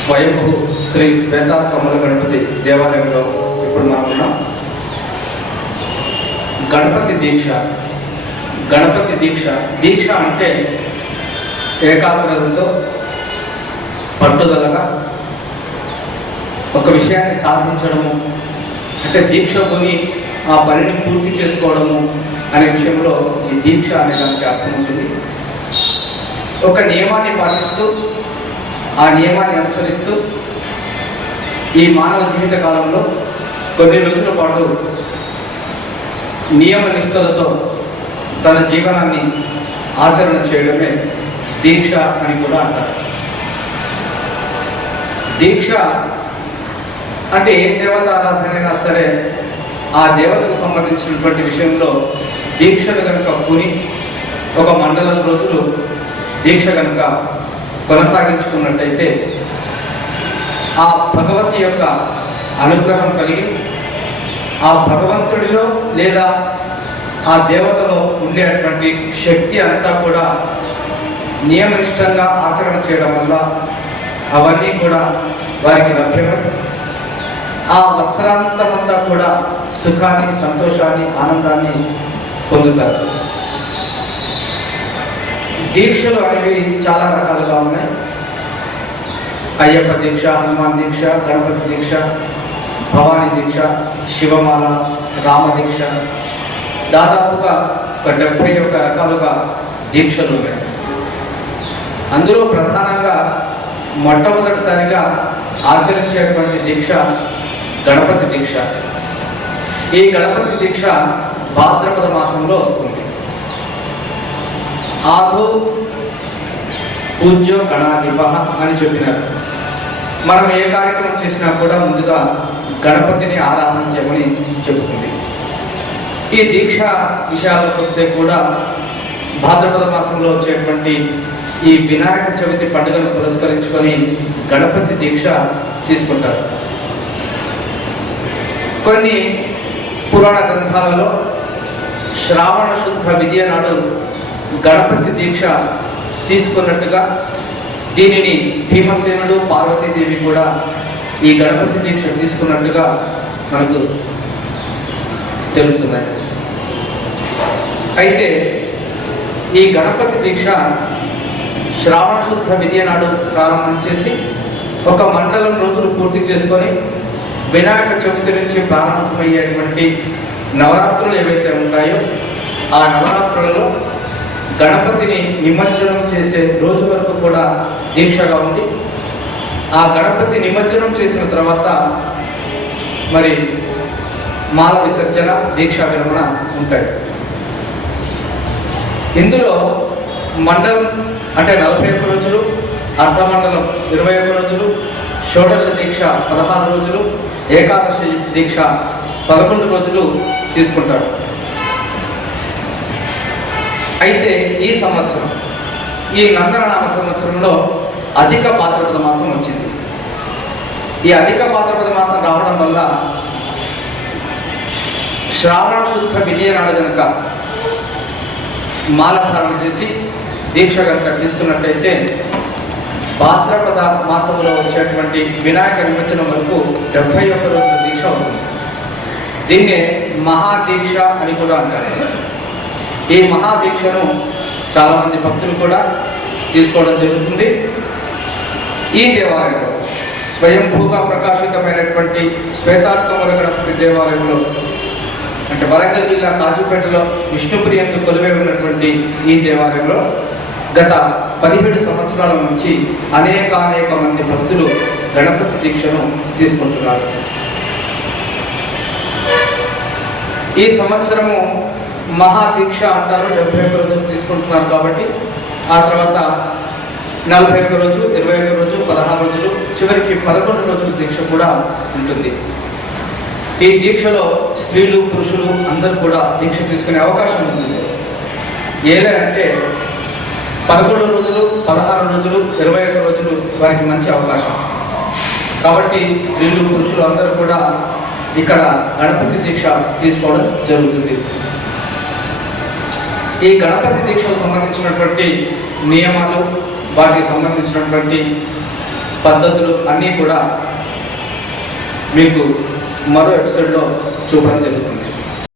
స్వయంభూ శ్రీ శ్వేతాకమల గణపతి దేవాలయంలో ఇప్పుడు మనం గణపతి దీక్ష గణపతి దీక్ష. దీక్ష అంటే ఏకాగ్రతతో పట్టుదలగా ఒక విషయాన్ని సాధించడము. అంటే దీక్ష కొని ఆ పనిని పూర్తి చేసుకోవడము అనే విషయంలో ఈ దీక్ష అనే దానికి అర్థం ఉంటుంది. ఒక నియమాన్ని పాటిస్తూ ఆ నియమాన్ని అనుసరిస్తూ ఈ మానవ జీవిత కాలంలో కొన్ని రోజుల పాటు నియమ నిష్ఠలతో తన జీవనాన్ని ఆచరణ చేయడమే దీక్ష అని కూడా అంటారు. దీక్ష అంటే ఏ దేవత ఆరాధనైనా సరే ఆ దేవతకు సంబంధించినటువంటి విషయంలో దీక్షలు కనుక పూని ఒక మండలం రోజులు దీక్ష కనుక కొనసాగించుకున్నట్టయితే ఆ భగవతి యొక్క అనుగ్రహం కలిగి ఆ భగవంతుడిలో లేదా ఆ దేవతలో ఉండేటువంటి శక్తి అంతా కూడా నియమిష్టంగా ఆచరణ చేయడం వల్ల అవన్నీ కూడా వారికి లభ్యమై. ఆ వత్సరాంతమంతా కూడా సుఖాన్ని సంతోషాన్ని ఆనందాన్ని పొందుతారు. దీక్షలు అనేవి చాలా రకాలుగా ఉన్నాయి. అయ్యప్ప దీక్ష హనుమాన్ దీక్ష గణపతి దీక్ష భవానీ దీక్ష శివమాల రామ దీక్ష. దాదాపుగా ఒక డెబ్భై ఒక్క రకాలుగా దీక్షలు ఉన్నాయి. అందులో ప్రధానంగా మొట్టమొదటిసారిగా ఆచరించేటువంటి దీక్ష గణపతి దీక్ష. ఈ గణపతి దీక్ష భాద్రపద మాసంలో వస్తుంది. ఆధో పూజ్యో గణాధిప అని చెప్పినారు. మనం ఏ కార్యక్రమం చేసినా కూడా ముందుగా గణపతిని ఆరాధన చేయమని చెబుతుంది. ఈ దీక్ష విషయాలకు వస్తే కూడా భాద్రపద మాసంలో వచ్చేటువంటి ఈ వినాయక చవితి పండుగను పురస్కరించుకొని గణపతి దీక్ష తీసుకుంటారు. కొన్ని పురాణ గ్రంథాలలో శ్రావణ శుద్ధ విద్య నాడు గణపతి దీక్ష తీసుకున్నట్టుగా దీనిని భీమసేనుడు పార్వతీదేవి కూడా ఈ గణపతి దీక్ష తీసుకున్నట్టుగా మనకు తెలుపుతున్నాయి అయితే ఈ గణపతి దీక్ష శ్రావణ శుద్ధ విద్య నాడు ప్రారంభం చేసి ఒక మండలం రోజులు పూర్తి చేసుకొని వినాయక చవితి నుంచి ప్రారంభమయ్యేటువంటి నవరాత్రులు ఏవైతే ఉంటాయో ఆ నవరాత్రులలో గణపతిని నిమజ్జనం చేసే రోజు వరకు కూడా దీక్షగా ఉంది ఆ గణపతి నిమజ్జనం చేసిన తర్వాత మరి మాల విసర్జన దీక్షా విరమణ ఉంటాయి. ఇందులో మండలం అంటే నలభై ఒక్క రోజులు అర్ధమండలం ఇరవై ఒక్క రోజులు షోడశ దీక్ష పదహారు రోజులు ఏకాదశి దీక్ష పదకొండు రోజులు తీసుకుంటారు అయితే ఈ సంవత్సరం ఈ నందననామ సంవత్సరంలో అధిక పాత్రపద మాసం వచ్చింది. ఈ అధిక పాత్రపద మాసం రావడం వల్ల శ్రావణ శుద్ధ విజయనాడు కనుక గనుక మాలధారణ చేసి దీక్ష కనుక తీసుకున్నట్టయితే భాద్రపద మాసంలో వచ్చేటువంటి వినాయక విమోచనం వరకు డెబ్భై ఒక్క రోజుల దీక్ష అవుతుంది. దీన్నే మహాదీక్ష అని కూడా అంటారు. ఈ మహాదీక్షను చాలామంది భక్తులు కూడా తీసుకోవడం జరుగుతుంది. ఈ దేవాలయంలో స్వయంభూగా ప్రకాశితమైనటువంటి శ్వేతార్కమల గణపతి దేవాలయంలో అంటే వరంగల్ జిల్లా కాజుపేటలో విష్ణుపురి ఎందుకు కొలువై ఉన్నటువంటి ఈ దేవాలయంలో గత పదిహేడు సంవత్సరాల నుంచి అనేకానేక మంది భక్తులు గణపతి దీక్షను తీసుకుంటున్నారు. ఈ సంవత్సరము మహాదీక్ష అంటారు డెబ్బై ఒక్క రోజులు తీసుకుంటున్నారు కాబట్టి ఆ తర్వాత నలభై ఒక్క రోజు ఇరవై ఒక్క రోజు పదహారు రోజులు చివరికి పదకొండు రోజుల దీక్ష కూడా ఉంటుంది. ఈ దీక్షలో స్త్రీలు పురుషులు అందరూ కూడా దీక్ష తీసుకునే అవకాశం ఉంది ఏలే అంటే పదకొండు రోజులు పదహారు రోజులు ఇరవై ఒక్క రోజులు వారికి మంచి అవకాశం. కాబట్టి స్త్రీలు పురుషులు అందరూ కూడా ఇక్కడ గణపతి దీక్ష తీసుకోవడం జరుగుతుంది. ఈ గణపతి దీక్షకు సంబంధించినటువంటి నియమాలు వాటికి సంబంధించినటువంటి పద్ధతులు అన్నీ కూడా మీకు మరో ఎపిసోడ్లో చూపడం జరుగుతుంది.